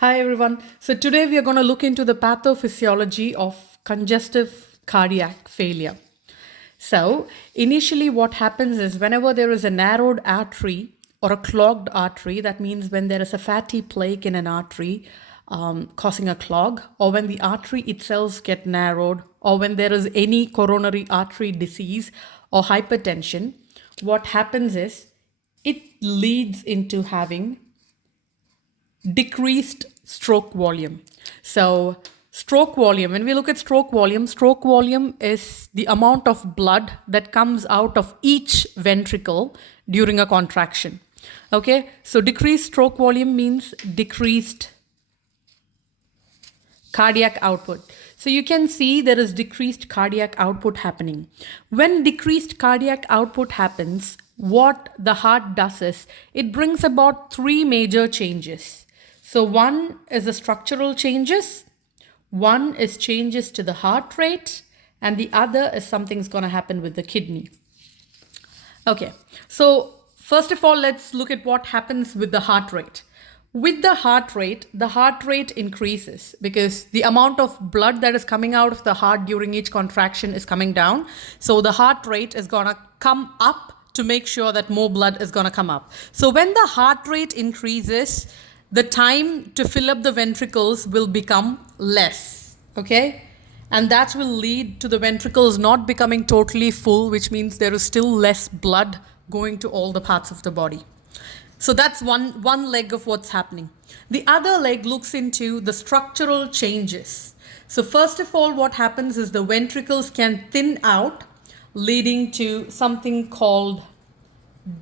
Hi everyone. So today we are going to look into the pathophysiology of congestive cardiac failure. So initially what happens is whenever there is a narrowed artery or a clogged artery, that means when there is a fatty plaque in an artery causing a clog, or when the artery itself get narrowed, or when there is any coronary artery disease or hypertension, what happens is it leads into having decreased stroke volume. So, stroke volume, when we look at stroke volume is the amount of blood that comes out of each ventricle during a contraction. Okay, so decreased stroke volume means decreased cardiac output. So you can see there is decreased cardiac output happening. When decreased cardiac output happens, what the heart does is it brings about three major changes. So one is the structural changes, one is changes to the heart rate, and the other is something's going to happen with the kidney. Okay, so first of all, let's look at what happens with the heart rate. With the heart rate increases because the amount of blood that is coming out of the heart during each contraction is coming down. So the heart rate is going to come up to make sure that more blood is going to come up. So when the heart rate increases, the time to fill up the ventricles will become less, okay? And that will lead to the ventricles not becoming totally full, which means there is still less blood going to all the parts of the body. So that's one leg of what's happening. The other leg looks into the structural changes. So first of all, what happens is the ventricles can thin out, leading to something called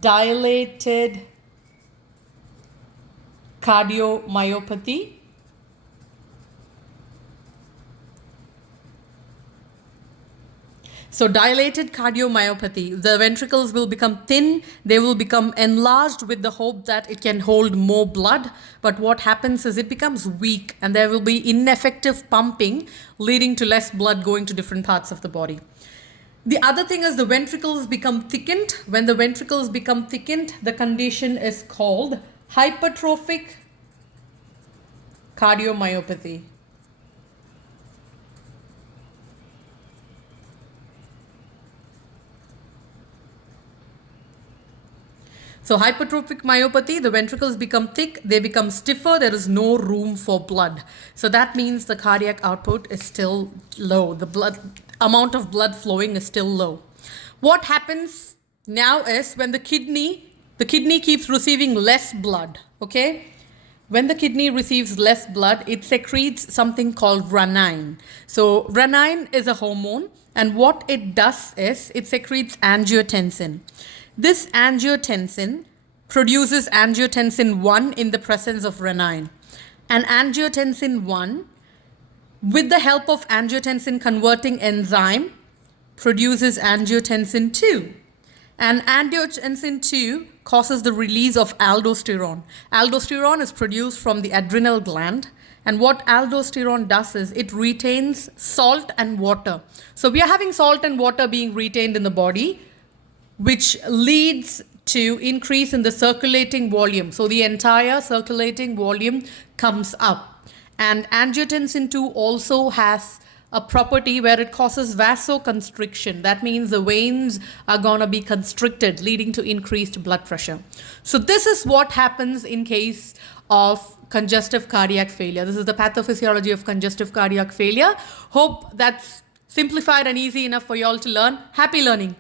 dilated cardiomyopathy. So dilated cardiomyopathy, the ventricles will become thin, they will become enlarged with the hope that it can hold more blood. But what happens is it becomes weak and there will be ineffective pumping, leading to less blood going to different parts of the body. The other thing is the ventricles become thickened. When the ventricles become thickened, the condition is called hypertrophic cardiomyopathy. So hypertrophic myopathy, the ventricles become thick, they become stiffer, there is no room for blood. So that means the cardiac output is still low. The amount of blood flowing is still low. What happens now is when the kidney keeps receiving less blood, okay? When the kidney receives less blood, it secretes something called renin. So renin is a hormone, and what it does is it secretes angiotensin. This angiotensin produces angiotensin 1 in the presence of renin. And angiotensin 1, with the help of angiotensin converting enzyme, produces angiotensin 2. And angiotensin 2 causes the release of aldosterone. Aldosterone is produced from the adrenal gland. And what aldosterone does is it retains salt and water. So we are having salt and water being retained in the body, which leads to increase in the circulating volume. So the entire circulating volume comes up. And angiotensin 2 also has a property where it causes vasoconstriction. That means the veins are going to be constricted, leading to increased blood pressure. So this is what happens in case of congestive cardiac failure. This is the pathophysiology of congestive cardiac failure. Hope that's simplified and easy enough for you all to learn. Happy learning.